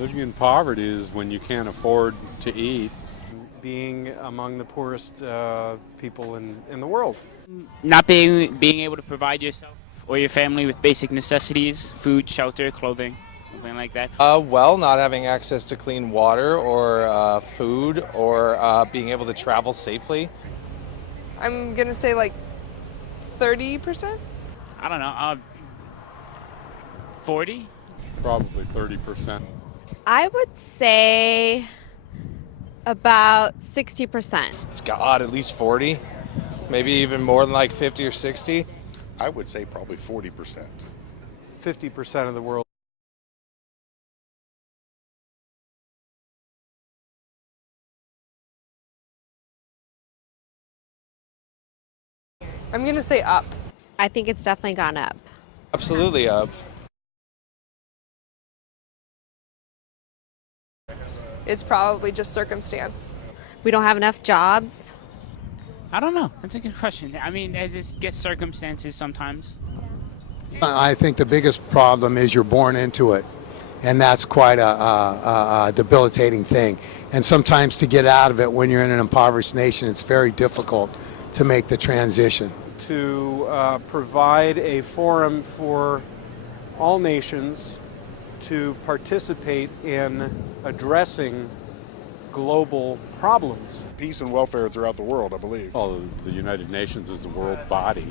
Living in poverty is when you can't afford to eat. Being among the poorest people in the world. Not being able to provide yourself or your family with basic necessities, food, shelter, clothing, something like that. Well, not having access to clean water or food or being able to travel safely. I'm gonna say like 30%. I don't know, 40? Probably 30%. I would say about 60%. It's got at least 40, maybe even more than like 50 or 60. I would say probably 40%. 50% of the world. I'm gonna say up. I think it's definitely gone up. Absolutely up. It's probably just circumstance. We don't have enough jobs. I don't know. That's a good question. I mean, I just guess circumstances sometimes. I think the biggest problem is you're born into it, and that's quite a debilitating thing. And sometimes to get out of it when you're in an impoverished nation, it's very difficult to make the transition. To provide a forum for all nations to participate in addressing global problems. Peace and welfare throughout the world, I believe. Well, the United Nations is the world body.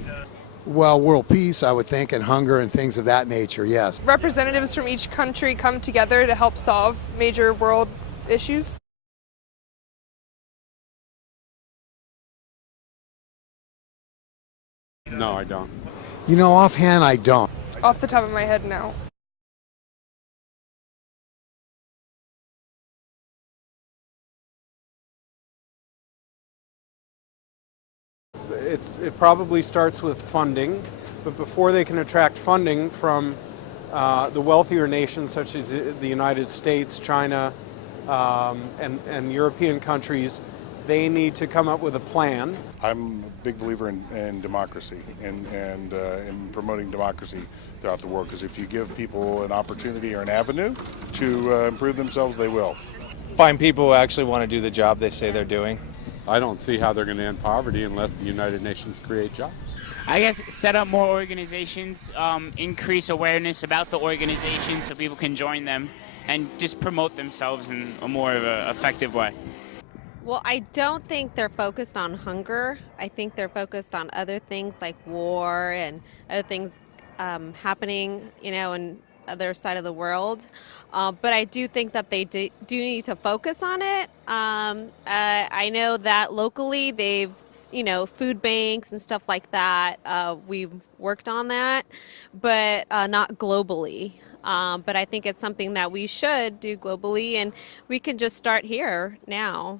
Well, world peace, I would think, and hunger and things of that nature, yes. Representatives from each country come together to help solve major world issues. No, I don't. You know, offhand, I don't. Off the top of my head, no. It probably starts with funding, but before they can attract funding from the wealthier nations such as the United States, China, and European countries, they need to come up with a plan. I'm a big believer in democracy and in promoting democracy throughout the world, because if you give people an opportunity or an avenue to improve themselves, they will. Find people who actually want to do the job they say they're doing. I don't see how they're going to end poverty unless the United Nations create jobs. I guess set up more organizations, increase awareness about the organizations so people can join them and just promote themselves in a more of an effective way. Well, I don't think they're focused on hunger. I think they're focused on other things like war and other things happening, in other side of the world. But I do think that they do need to focus on it. I know that locally they've, food banks and stuff like that. We've worked on that, but not globally. But I think it's something that we should do globally, and we can just start here now.